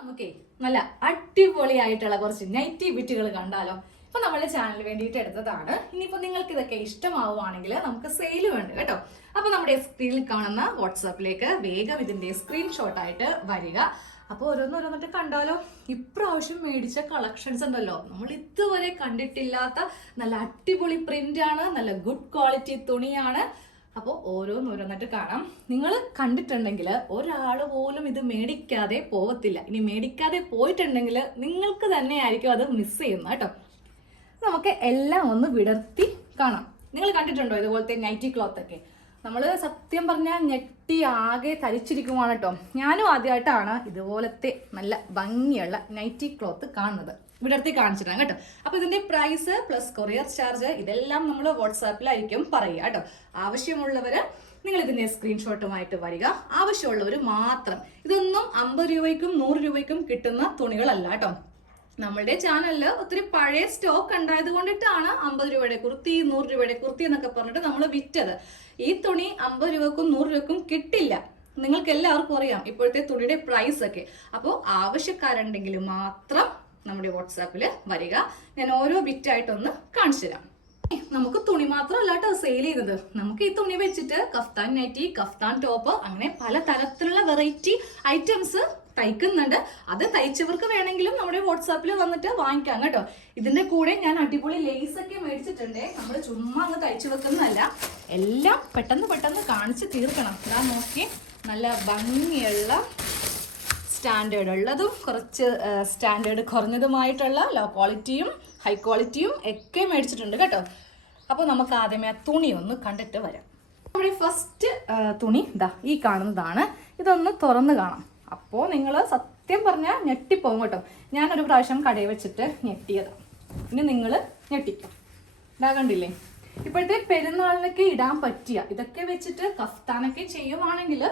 നമുക്കേ നല്ല അടിപൊളിയായിട്ടുള്ള കുറച്ച് നൈറ്റി കണ്ടാലോ? ഇപ്പൊ നമ്മുടെ ചാനൽ വേണ്ടിയിട്ട് എടുത്തതാണ്. ഇനിയിപ്പോ നിങ്ങൾക്ക് ഇതൊക്കെ ഇഷ്ടമാവുകയാണെങ്കിൽ നമുക്ക് സെയിൽ വേണ്ട കേട്ടോ. അപ്പൊ നമ്മുടെ സ്ക്രീനിൽ കാണുന്ന വാട്സാപ്പിലേക്ക് വേഗം ഇതിന്റെ സ്ക്രീൻഷോട്ട് ആയിട്ട് വരിക. അപ്പോൾ ഓരോന്നോരോന്നിട്ട് കണ്ടാലോ? ഇപ്രാവശ്യം മേടിച്ച കളക്ഷൻസ് ഉണ്ടല്ലോ. നമ്മൾ ഇതുവരെ കണ്ടിട്ടില്ലാത്ത നല്ല അടിപൊളി പ്രിന്റ് ആണ് നല്ല ഗുഡ് ക്വാളിറ്റി തുണിയാണ്. അപ്പോൾ ഓരോന്നോരോന്നായിട്ട് കാണാം. നിങ്ങൾ കണ്ടിട്ടുണ്ടെങ്കിൽ ഒരാൾ പോലും ഇത് മേടിക്കാതെ പോകത്തില്ല ഇനി മേടിക്കാതെ പോയിട്ടുണ്ടെങ്കിൽ നിങ്ങൾക്ക് തന്നെ ആയിരിക്കും അത് മിസ് ചെയ്യുന്നത് കേട്ടോ. നമുക്ക് എല്ലാം ഒന്ന് വിടർത്തി കാണാം. നിങ്ങൾ കണ്ടിട്ടുണ്ടോ ഇതുപോലത്തെ നൈറ്റി ക്ലോത്ത് ഒക്കെ? നമ്മൾ സത്യം പറഞ്ഞാൽ ഞെട്ടി ആകെ തരിച്ചിരിക്കുവാണ് കേട്ടോ. ഞാനും ആദ്യമായിട്ടാണ് ഇതുപോലത്തെ നല്ല ഭംഗിയുള്ള നൈറ്റി ക്ലോത്ത് കാണുന്നത്. വിടർത്തി കാണിച്ചിട്ടാണ് കേട്ടോ. അപ്പൊ ഇതിന്റെ പ്രൈസ് പ്ലസ് കൊറിയർ ചാർജ് ഇതെല്ലാം നമ്മൾ വാട്സാപ്പിലായിരിക്കും പറയുക കേട്ടോ. ആവശ്യമുള്ളവര് നിങ്ങൾ ഇതിന്റെ സ്ക്രീൻഷോട്ടുമായിട്ട് വരിക. ആവശ്യമുള്ളവർ മാത്രം ഇതൊന്നും അമ്പത് രൂപയ്ക്കും നൂറ് രൂപയ്ക്കും കിട്ടുന്ന തുണികളല്ല കേട്ടോ. നമ്മളുടെ ചാനലിൽ ഒത്തിരി പഴയ സ്റ്റോക്ക് ഉണ്ടായത് കൊണ്ടിട്ടാണ് അമ്പത് രൂപയുടെ കുർത്തി നൂറ് രൂപയുടെ കുർത്തി എന്നൊക്കെ പറഞ്ഞിട്ട് നമ്മൾ വിറ്റത്. ഈ തുണി അമ്പത് രൂപക്കും നൂറ് രൂപക്കും കിട്ടില്ല. നിങ്ങൾക്ക് എല്ലാവർക്കും അറിയാം ഇപ്പോഴത്തെ തുണിയുടെ പ്രൈസ് ഒക്കെ. അപ്പോൾ ആവശ്യക്കാരുണ്ടെങ്കിൽ മാത്രം നമ്മുടെ വാട്സാപ്പിൽ വരിക. ഞാൻ ഓരോ ബിറ്റായിട്ടൊന്ന് കാണിച്ചു തരാം. നമുക്ക് തുണി മാത്രമല്ല കേട്ടോ സെയിൽ ചെയ്തത്. നമുക്ക് ഈ തുണി വെച്ചിട്ട് കഫ്താൻ നൈറ്റി കഫ്താൻ ടോപ്പ് അങ്ങനെ പല തരത്തിലുള്ള വെറൈറ്റി ഐറ്റംസ് തയ്ക്കുന്നുണ്ട്. അത് തയ്ച്ചവർക്ക് വേണമെങ്കിലും നമ്മുടെ വാട്സാപ്പിൽ വന്നിട്ട് വാങ്ങിക്കാം കേട്ടോ. ഇതിന്റെ കൂടെ ഞാൻ അടിപൊളി ലേസ് ഒക്കെ മേടിച്ചിട്ടുണ്ട്. നമ്മൾ ചുമ്മാ അങ്ങ് തയ്ച്ചു വെക്കുന്നതല്ല. എല്ലാം പെട്ടെന്ന് പെട്ടെന്ന് കാണിച്ച് തീർക്കണം. ഇതാ നോക്കി. നല്ല ഭംഗിയുള്ള സ്റ്റാൻഡേർഡ് ഉള്ളതും കുറച്ച് സ്റ്റാൻഡേർഡ് കുറഞ്ഞതുമായിട്ടുള്ള ലോ ക്വാളിറ്റിയും ഹൈ ക്വാളിറ്റിയും ഒക്കെ മേടിച്ചിട്ടുണ്ട് കേട്ടോ. അപ്പോൾ നമുക്ക് ആദ്യമേ ആ തുണി ഒന്ന് കണ്ടിട്ട് വരാം. നമ്മുടെ ഫസ്റ്റ് തുണി ഇതാ ഈ കാണുന്നതാണ്. ഇതൊന്ന് തുറന്ന് കാണാം. അപ്പോൾ നിങ്ങൾ സത്യം പറഞ്ഞാൽ ഞെട്ടിപ്പോകും കേട്ടോ. ഞാനൊരു പ്രാവശ്യം കടയിൽ വെച്ചിട്ട് ഞെട്ടിയതാണ് ഇനി നിങ്ങൾ ഞെട്ടിക്കും. ഇതാ കണ്ടില്ലേ? ഇപ്പോഴത്തെ പെരുന്നാളിനൊക്കെ ഇടാൻ പറ്റിയ ഇതൊക്കെ വെച്ചിട്ട് കഫ്താനൊക്കെ ചെയ്യുവാണെങ്കിൽ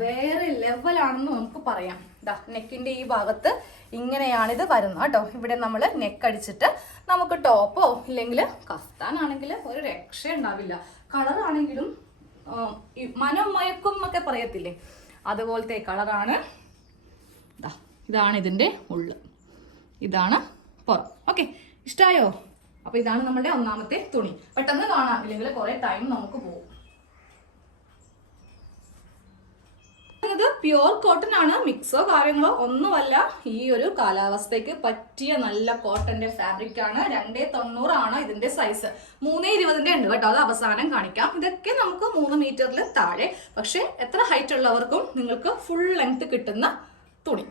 വേറെ ലെവലാണെന്ന് നമുക്ക് പറയാം. ദാ നെക്കിന്റെ ഈ ഭാഗത്ത് ഇങ്ങനെയാണ് ഇത് വരുന്നത് കേട്ടോ. ഇവിടെ നമ്മൾ നെക്ക് അടിച്ചിട്ട് നമുക്ക് ടോപ്പോ ഇല്ലെങ്കിൽ കഫ്താനാണെങ്കിൽ ഒരു രക്ഷ ഉണ്ടാവില്ല കളറാണെങ്കിലും മനം മയക്കും എന്നൊക്കെ പറയത്തില്ലേ? അതുപോലത്തെ കളറാണ് ദാ ഇതാണ് ഇതിന്റെ ഉള്ള്. ഇതാണ് പുറം. ഓക്കെ ഇഷ്ടമായോ അപ്പൊ ഇതാണ് നമ്മുടെ ഒന്നാമത്തെ തുണി. പെട്ടെന്ന് കാണാം. ഇല്ലെങ്കിൽ കുറേ ടൈം നമുക്ക് പോകും ഇത് പ്യുവർ കോട്ടൺ ആണ്. മിക്സോ കാര്യങ്ങളോ ഒന്നുമല്ല. ഈ ഒരു കാലാവസ്ഥയ്ക്ക് പറ്റിയ നല്ല കോട്ടന്റെ ഫാബ്രിക് ആണ്. രണ്ടേ തൊണ്ണൂറാണ് ഇതിന്റെ സൈസ് മൂന്നേ ഇരുപതിന്റെ ഉണ്ട് കേട്ടോ. അത് അവസാനം കാണിക്കാം. ഇതൊക്കെ നമുക്ക് മൂന്ന് മീറ്ററിൽ താഴെ. പക്ഷേ എത്ര ഹൈറ്റ് ഉള്ളവർക്കും നിങ്ങൾക്ക് ഫുൾ ലെങ്ത് കിട്ടുന്ന തുണി.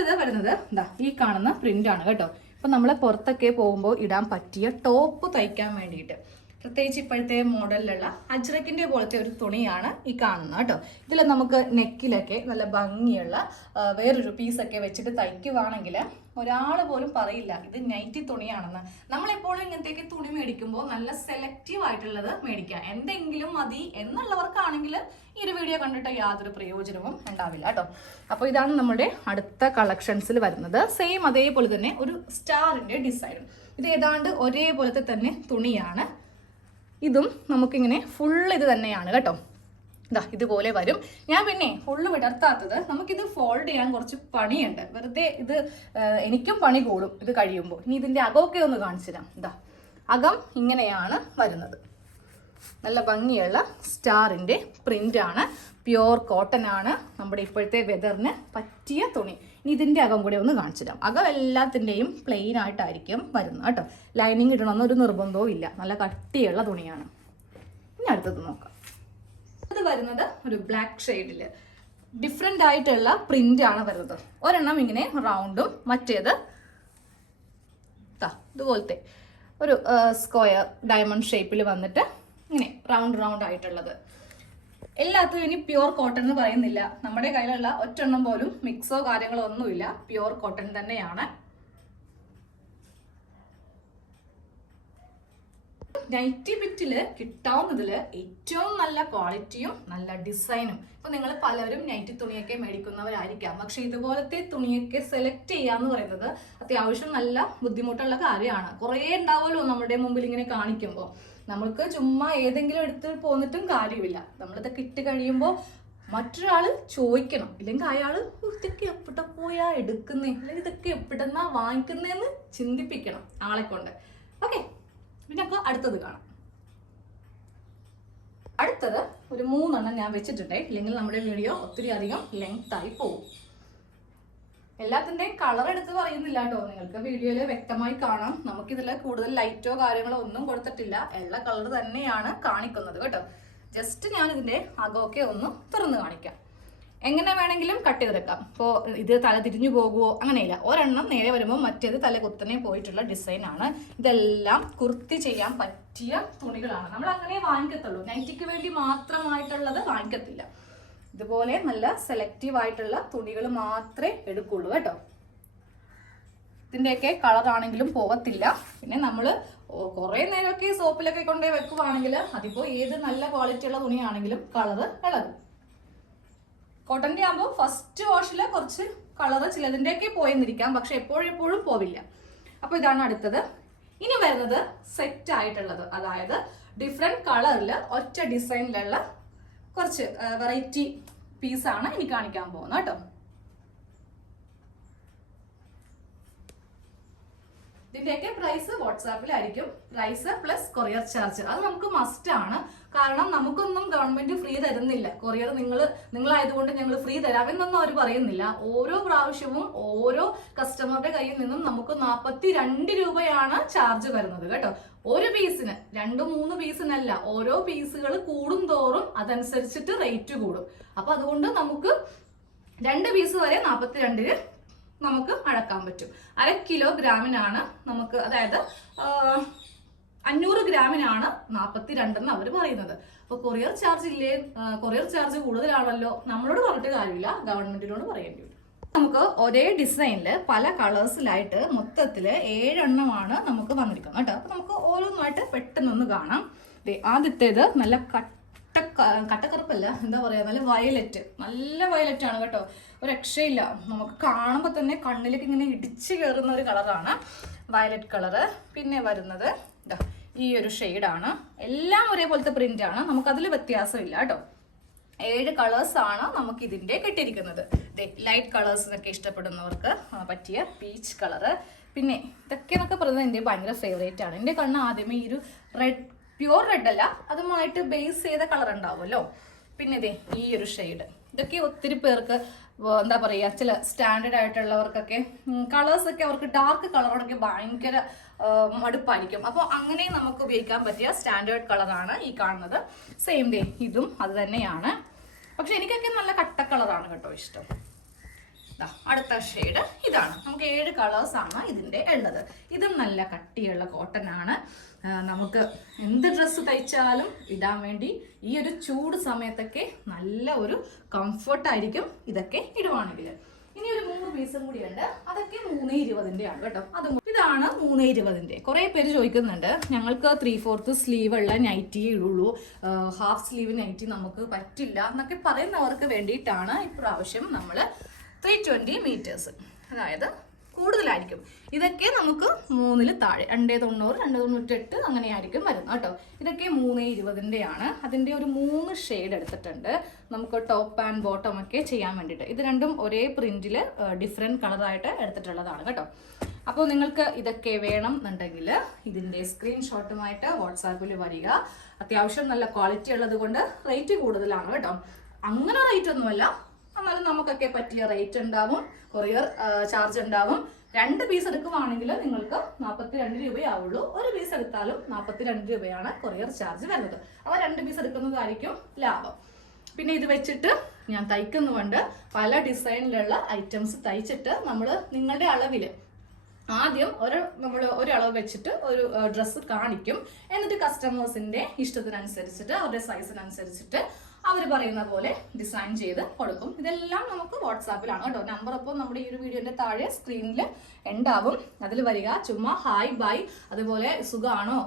ഇത് വരുന്നത്. എന്താ ഈ കാണുന്ന പ്രിന്റ് ആണ് കേട്ടോ. ഇപ്പൊ നമ്മൾ പുറത്തൊക്കെ പോകുമ്പോൾ ഇടാൻ പറ്റിയ ടോപ്പ് തയ്ക്കാൻ വേണ്ടിയിട്ട്. പ്രത്യേകിച്ച് ഇപ്പോഴത്തെ മോഡലിലുള്ള അജ്രക്കിന്റെ പോലത്തെ ഒരു തുണിയാണ് ഈ കാണുന്നത് കേട്ടോ. ഇതിൽ നമുക്ക് നെക്കിലൊക്കെ നല്ല ഭംഗിയുള്ള വേറൊരു പീസൊക്കെ വെച്ചിട്ട് തയ്ക്കുവാണെങ്കിൽ ഒരാൾ പോലും പറയില്ല ഇത് നൈറ്റി തുണിയാണെന്ന്. നമ്മളെപ്പോഴും ഇങ്ങനത്തേക്ക് തുണി മേടിക്കുമ്പോൾ നല്ല സെലക്റ്റീവ് ആയിട്ടുള്ളത് മേടിക്കുക. എന്തെങ്കിലും മതി എന്നുള്ളവർക്കാണെങ്കിൽ ഈ ഒരു വീഡിയോ കണ്ടിട്ട് യാതൊരു പ്രയോജനവും ഉണ്ടാവില്ല കേട്ടോ. അപ്പോൾ ഇതാണ് നമ്മുടെ അടുത്ത കളക്ഷൻസിൽ വരുന്നത്. സെയിം അതേപോലെ തന്നെ ഒരു സ്റ്റാറിന്റെ ഡിസൈൻ ഇത് ഏതാണ്ട് ഒരേപോലത്തെ തന്നെ തുണിയാണ്. ഇതും നമുക്കിങ്ങനെ ഫുൾ ഇത് തന്നെയാണ് കേട്ടോ. ഇതാ ഇതുപോലെ വരും. ഞാൻ പിന്നെ ഫുള്ള് വിടർത്താത്തത് നമുക്കിത് ഫോൾഡ് ചെയ്യാൻ കുറച്ച് പണിയുണ്ട്. വെറുതെ ഇത് എനിക്കും പണി കൂടും ഇത് കഴിയുമ്പോൾ. ഇനി ഇതിന്റെ അകമൊക്കെ ഒന്ന് കാണിച്ചു തരാം. ഇതാ അകം ഇങ്ങനെയാണ് വരുന്നത്. നല്ല ഭംഗിയുള്ള സ്റ്റാറിന്റെ പ്രിന്റ് ആണ് പ്യുവർ കോട്ടൺ ആണ് നമ്മുടെ ഇപ്പോഴത്തെ വെതറിന് പറ്റിയ തുണി. ഇനി ഇതിന്റെ അകം കൂടെ ഒന്ന് കാണിച്ചു തരാം അകം എല്ലാത്തിന്റെയും പ്ലെയിൻ ആയിട്ടായിരിക്കും വരുന്നത് കേട്ടോ. ലൈനിങ് ഇടണമെന്ന് ഒരു നിർബന്ധവും ഇല്ല. നല്ല കട്ടിയുള്ള തുണിയാണ്. ഇനി അടുത്തത് നോക്കാം. ഇത് വരുന്നത് ഒരു ബ്ലാക്ക് ഷെയ്ഡിൽ ഡിഫറെന്റ് ആയിട്ടുള്ള പ്രിന്റ് ആണ് വരുന്നത്. ഒരെണ്ണം ഇങ്ങനെ റൗണ്ടും മറ്റേത് ഇതുപോലത്തെ ഒരു സ്ക്വയർ ഡയമണ്ട് ഷേപ്പിൽ വന്നിട്ട് ഇങ്ങനെ റൗണ്ട് റൗണ്ട് ആയിട്ടുള്ളത്. എല്ലാത്തും ഇനി പ്യുവർ കോട്ടൺ എന്ന് പറയുന്നില്ല. നമ്മുടെ കയ്യിലുള്ള ഒറ്റെണ്ണം പോലും മിക്സോ കാര്യങ്ങളോ ഒന്നുമില്ല. പ്യുവർ കോട്ടൺ തന്നെയാണ്. നൈറ്റി ബിറ്റിൽ കിട്ടാവുന്നതിൽ ഏറ്റവും നല്ല ക്വാളിറ്റിയും നല്ല ഡിസൈനും ഇപ്പൊ നിങ്ങൾ പലരും നൈറ്റി തുണിയൊക്കെ മേടിക്കുന്നവരായിരിക്കാം. പക്ഷെ ഇതുപോലത്തെ തുണിയൊക്കെ സെലക്ട് ചെയ്യുക എന്ന് പറയുന്നത് അത്യാവശ്യം നല്ല ബുദ്ധിമുട്ടുള്ള കാര്യമാണ്. കുറേ ഉണ്ടാവുമല്ലോ നമ്മുടെ മുമ്പിൽ ഇങ്ങനെ കാണിക്കുമ്പോൾ നമ്മൾക്ക് ചുമ്മാ ഏതെങ്കിലും എടുത്ത് പോന്നിട്ടും കാര്യമില്ല. നമ്മളിത് കിട്ടി കഴിയുമ്പോൾ മറ്റൊരാൾ ചോദിക്കണം. ഇല്ലെങ്കിൽ അയാൾ ഇതൊക്കെ എപ്പിട്ട പോയാ എടുക്കുന്നേ? അല്ലെങ്കിൽ ഇതൊക്കെ എവിടെന്നാ വാങ്ങിക്കുന്നതെന്ന് ചിന്തിപ്പിക്കണം ആളെ കൊണ്ട്. ഓക്കെ പിന്നെ അടുത്തത് കാണാം. അടുത്തത് ഒരു മൂന്നെണ്ണം ഞാൻ വെച്ചിട്ടുണ്ടേ. ഇല്ലെങ്കിൽ നമ്മുടെ വീഡിയോ ഒത്തിരി അധികം ലെങ്ത് ആയി പോകും. എല്ലാത്തിന്റെയും കളർ എടുത്ത് പറയുന്നില്ല കേട്ടോ. നിങ്ങൾക്ക് വീഡിയോയിൽ വ്യക്തമായി കാണാം. നമുക്കിതിൽ കൂടുതൽ ലൈറ്റോ കാര്യങ്ങളോ ഒന്നും കൊടുത്തിട്ടില്ല. എല്ലാ കളർ തന്നെയാണ് കാണിക്കുന്നത് കേട്ടോ. ജസ്റ്റ് ഞാൻ ഇതിന്റെ അകമൊക്കെ ഒന്ന് തുറന്ന് കാണിക്കാം. എങ്ങനെ വേണമെങ്കിലും കട്ട് ചെയ്തെടുക്കാം. ഇപ്പോൾ ഇത് തല തിരിഞ്ഞു പോകുമോ അങ്ങനെയില്ല. ഒരെണ്ണം നേരെ വരുമ്പോൾ മറ്റേത് തല കുത്തനെ പോയിട്ടുള്ള ഡിസൈനാണ് ഇതെല്ലാം കുർത്തി ചെയ്യാൻ പറ്റിയ തുണികളാണ്. നമ്മൾ അങ്ങനെ വാങ്ങിക്കത്തുള്ളൂ. നൈറ്റിക്ക് വേണ്ടി മാത്രമായിട്ടുള്ളത് വാങ്ങിക്കത്തില്ല. ഇതുപോലെ നല്ല സെലക്റ്റീവ് ആയിട്ടുള്ള തുണികൾ മാത്രമേ എടുക്കുള്ളൂ കേട്ടോ. ഇതിന്റെയൊക്കെ കളറാണെങ്കിലും പോകത്തില്ല പിന്നെ നമ്മൾ കുറേ നേരമൊക്കെ സോപ്പിലൊക്കെ കൊണ്ടുപോയി വെക്കുവാണെങ്കിൽ അതിപ്പോൾ ഏത് നല്ല ക്വാളിറ്റി ഉള്ള തുണിയാണെങ്കിലും കളറ് ഇളകും. കോട്ടന്റെ ആകുമ്പോൾ ഫസ്റ്റ് വാഷിൽ കുറച്ച് കളറ് ചിലതിന്റെയൊക്കെ പോയെന്നിരിക്കാം. പക്ഷെ എപ്പോഴും എപ്പോഴും പോവില്ല. അപ്പോൾ ഇതാണ് അടുത്തത്. ഇനി വരുന്നത് സെറ്റ് ആയിട്ടുള്ളത്. അതായത് ഡിഫറെന്റ് കളറിൽ ഒറ്റ ഡിസൈനിലുള്ള കുറച്ച് വെറൈറ്റി പീസാണ് ഇനി കാണിക്കാൻ പോകുന്നത് കേട്ടോ. ഇതിന്റെയൊക്കെ പ്രൈസ് വാട്സാപ്പിലായിരിക്കും. പ്രൈസ് പ്ലസ് കൊറിയർ ചാർജ് അത് നമുക്ക് മസ്റ്റ് ആണ്. കാരണം നമുക്കൊന്നും ഗവൺമെന്റ് ഫ്രീ തരുന്നില്ല. കൊറിയർ നിങ്ങൾ നിങ്ങളായതുകൊണ്ട് ഞങ്ങൾ ഫ്രീ തരാമെന്നൊന്നും അവർ പറയുന്നില്ല. ഓരോ പ്രാവശ്യവും ഓരോ കസ്റ്റമറുടെ കയ്യിൽ നിന്നും നമുക്ക് നാൽപ്പത്തി രണ്ട് രൂപയാണ് ചാർജ് വരുന്നത് കേട്ടോ. ഒരു പീസിന് രണ്ട് മൂന്ന് പീസിനല്ല ഓരോ പീസുകൾ കൂടും തോറും അതനുസരിച്ചിട്ട് റേറ്റ് കൂടും. അപ്പൊ അതുകൊണ്ട് നമുക്ക് രണ്ട് പീസ് വരെ നാൽപ്പത്തി രണ്ടിന് നമുക്ക് അളക്കാൻ പറ്റും. അര കിലോ ഗ്രാമിനാണ് നമുക്ക് അതായത് അഞ്ഞൂറ് ഗ്രാമിനാണ് നാൽപ്പത്തി രണ്ടെന്ന് അവർ പറയുന്നത്. അപ്പോൾ കൊറിയർ ചാർജ് ഇല്ലേ? കൊറിയർ ചാർജ് കൂടുതലാണല്ലോ? നമ്മളോട് പറഞ്ഞിട്ട് കാര്യമില്ല. ഗവൺമെന്റിനോട് പറയേണ്ടി വരും. നമുക്ക് ഒരേ ഡിസൈനിൽ പല കളേഴ്സിലായിട്ട് മൊത്തത്തിൽ ഏഴെണ്ണമാണ് നമുക്ക് വന്നിരിക്കുന്നത് കേട്ടോ. അപ്പോൾ നമുക്ക് ഓരോന്നായിട്ട് പെട്ടെന്നൊന്ന് കാണാം. ആദ്യത്തേത് നല്ല കട്ട കട്ടക്കറുപ്പല്ല എന്താ പറയുക നല്ല വയലറ്റ് നല്ല വയലറ്റ് ആണ് കേട്ടോ. ഒരു രക്ഷയില്ല നമുക്ക് കാണുമ്പോൾ തന്നെ കണ്ണിലേക്ക് ഇങ്ങനെ ഇടിച്ചു കയറുന്ന ഒരു കളറാണ് വയലറ്റ് കളറ്. പിന്നെ വരുന്നത് ഈ ഒരു ഷെയ്ഡാണ്. എല്ലാം ഒരേപോലത്തെ നമുക്ക് നമുക്കതിൽ വ്യത്യാസമില്ല കേട്ടോ. ഏഴ് കളേഴ്സ് ആണ് നമുക്ക് ഇതിന്റെ കിട്ടിയിരിക്കുന്നത് ലൈറ്റ് കളേഴ്സിനൊക്കെ ഇഷ്ടപ്പെടുന്നവർക്ക് പറ്റിയ പീച്ച് കളറ് പിന്നെ ഇതൊക്കെ എന്നൊക്കെ പറയുന്നത് എന്റെ ഭയങ്കര ഫേവറേറ്റ് ആണ്. എന്റെ കണ്ണ് ആദ്യമേ ഈ ഒരു റെഡ് പ്യുവർ റെഡ് അല്ല അതുമായിട്ട് ബേസ് ചെയ്ത കളർ ഉണ്ടാവുമല്ലോ. പിന്നെ ഇതേ ഈ ഒരു ഷെയ്ഡ് ഇതൊക്കെ ഒത്തിരി പേർക്ക് എന്താ പറയുക ചില സ്റ്റാൻഡേർഡ് ആയിട്ടുള്ളവർക്കൊക്കെ കളേഴ്സ് ഒക്കെ അവർക്ക് ഡാർക്ക് കളറോടൊക്കെ ഭയങ്കര മടുപ്പായിരിക്കും. അപ്പോൾ അങ്ങനെ നമുക്ക് ഉപയോഗിക്കാൻ പറ്റിയ സ്റ്റാൻഡേർഡ് കളറാണ് ഈ കാണുന്നത്. സെയിം ഡേ ഇതും അത് തന്നെയാണ്. പക്ഷെ എനിക്കൊക്കെ നല്ല കട്ട കളറാണ് കേട്ടോ ഇഷ്ടം. അടുത്ത ഷെയ്ഡ് ഇതാണ്. നമുക്ക് ഏഴ് കളേഴ്സ് ആണ് ഇതിന്റെ ഉള്ളത്. ഇതും നല്ല കട്ടിയുള്ള കോട്ടൺ ആണ്. നമുക്ക് എന്ത് ഡ്രസ്സ് തയ്ച്ചാലും ഇടാൻ വേണ്ടി ഈ ഒരു ചൂട് സമയത്തൊക്കെ നല്ല ഒരു കംഫർട്ടായിരിക്കും ഇതൊക്കെ ഇടുവാണെങ്കിൽ. ഇനി ഒരു മൂന്ന് പീസും കൂടിയുണ്ട് അതൊക്കെ മൂന്ന് ഇരുപതിന്റെ ആണ് കേട്ടോ. അത് ഇതാണ് മൂന്ന് ഇരുപതിന്റെ. കുറേ പേര് ചോദിക്കുന്നുണ്ട്. ഞങ്ങൾക്ക് ത്രീ ഫോർത്ത് സ്ലീവ് ഉള്ള നൈറ്റിയേ ഉള്ളൂ. ഹാഫ് സ്ലീവ് നൈറ്റി നമുക്ക് പറ്റില്ല എന്നൊക്കെ പറയുന്നവർക്ക് വേണ്ടിയിട്ടാണ് ഇപ്രാവശ്യം നമ്മൾ ത്രീ ട്വന്റി മീറ്റേഴ്സ് അതായത് കൂടുതലായിരിക്കും. ഇതൊക്കെ നമുക്ക് മൂന്നിൽ താഴെ രണ്ടേ തൊണ്ണൂറ് രണ്ട് തൊണ്ണൂറ്റെട്ട് അങ്ങനെയായിരിക്കും വരുന്നത് കേട്ടോ. ഇതൊക്കെ മൂന്ന് ഇരുപതിന്റെയാണ് അതിന്റെ ഒരു മൂന്ന് ഷെയ്ഡ് എടുത്തിട്ടുണ്ട്. നമുക്ക് ടോപ്പ് ആൻഡ് ബോട്ടം ഒക്കെ ചെയ്യാൻ വേണ്ടിയിട്ട്. ഇത് രണ്ടും ഒരേ പ്രിന്റിൽ ഡിഫറെന്റ് കളറായിട്ട് എടുത്തിട്ടുള്ളതാണ് കേട്ടോ. അപ്പോൾ നിങ്ങൾക്ക് ഇതൊക്കെ വേണം എന്നുണ്ടെങ്കിൽ ഇതിന്റെ സ്ക്രീൻഷോട്ടുമായിട്ട് വാട്സാപ്പിൽ വരിക. അത്യാവശ്യം നല്ല ക്വാളിറ്റി ഉള്ളത് കൊണ്ട് റേറ്റ് കൂടുതലാണ് കേട്ടോ. അങ്ങനെ റേറ്റ് ഒന്നുമല്ല. എന്നാലും നമുക്കൊക്കെ പറ്റിയ റേറ്റ് ഉണ്ടാവും കൊറിയർ ചാർജ് ഉണ്ടാവും. രണ്ട് പീസ് എടുക്കുവാണെങ്കിൽ നിങ്ങൾക്ക് നാൽപ്പത്തി രണ്ട് രൂപയാവുള്ളൂ. ഒരു പീസ് എടുത്താലും നാൽപ്പത്തി രണ്ട് രൂപയാണ് കൊറിയർ ചാർജ് വരുന്നത്. അപ്പോൾ രണ്ട് പീസ് എടുക്കുന്നതായിരിക്കും ലാഭം. പിന്നെ ഇത് വെച്ചിട്ട് ഞാൻ തയ്ക്കുന്നുകൊണ്ട് പല ഡിസൈനിലുള്ള ഐറ്റംസ് തയ്ച്ചിട്ട് നമ്മൾ നിങ്ങളുടെ അളവിൽ ആദ്യം ഒരു നമ്മൾ ഒരളവ് വെച്ചിട്ട് ഒരു ഡ്രസ്സ് കാണിക്കും. എന്നിട്ട് കസ്റ്റമേഴ്സിന്റെ ഇഷ്ടത്തിനനുസരിച്ചിട്ട് അവരുടെ സൈസിനനുസരിച്ചിട്ട് അവർ പറയുന്ന പോലെ ഡിസൈൻ ചെയ്ത് കൊടുക്കും. ഇതെല്ലാം നമുക്ക് വാട്സാപ്പിലാണ് കേട്ടോ. നമ്പർ അപ്പോൾ നമ്മുടെ ഈ ഒരു വീഡിയോന്റെ താഴെ സ്ക്രീനിൽ ഉണ്ടാവും അതിൽ വരിക. ചുമ്മാ ഹായ് ബൈ അതുപോലെ സുഖമാണോ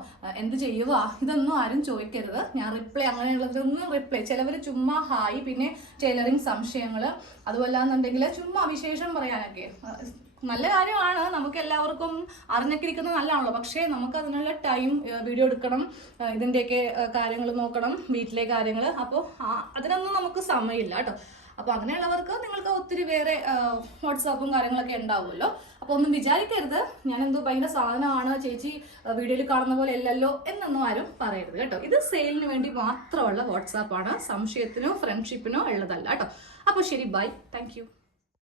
എന്ത് ചെയ്യുക? ഇതൊന്നും ആരും ചോദിക്കരുത്. ഞാൻ റിപ്ലൈ അങ്ങനെയുള്ളതൊന്നും റിപ്ലൈ ചിലവർ ചുമ്മാ ഹായ് പിന്നെ ടൈലറിങ് സംശയങ്ങൾ അതുപോലെ എന്നുണ്ടെങ്കിൽ ചുമ്മാ വിശേഷം പറയാനൊക്കെ. നല്ല കാര്യമാണ്. നമുക്ക് എല്ലാവർക്കും അറിഞ്ഞൊക്കെ ഇരിക്കുന്നത് നല്ലതാണല്ലോ. പക്ഷേ നമുക്ക് അതിനുള്ള ടൈം വീഡിയോ എടുക്കണം. ഇതിന്റെയൊക്കെ കാര്യങ്ങൾ നോക്കണം. വീട്ടിലെ കാര്യങ്ങൾ അപ്പോൾ അതിനൊന്നും നമുക്ക് സമയമില്ല കേട്ടോ. അപ്പോൾ അങ്ങനെയുള്ളവർക്ക് നിങ്ങൾക്ക് ഒത്തിരി വേറെ വാട്സാപ്പും കാര്യങ്ങളൊക്കെ ഉണ്ടാവുമല്ലോ. അപ്പോൾ ഒന്നും വിചാരിക്കരുത്. ഞാൻ എന്തോ ഭയങ്കര സാധനമാണ്. ചേച്ചി വീഡിയോയിൽ കാണുന്ന പോലെ അല്ലല്ലോ എന്നൊന്നും ആരും പറയരുത് കേട്ടോ. ഇത് സെയിലിന് വേണ്ടി മാത്രമുള്ള വാട്സാപ്പാണ്. സംശയത്തിനോ ഫ്രണ്ട്ഷിപ്പിനോ ഉള്ളതല്ല കേട്ടോ. അപ്പോൾ ശരി ബൈ. താങ്ക്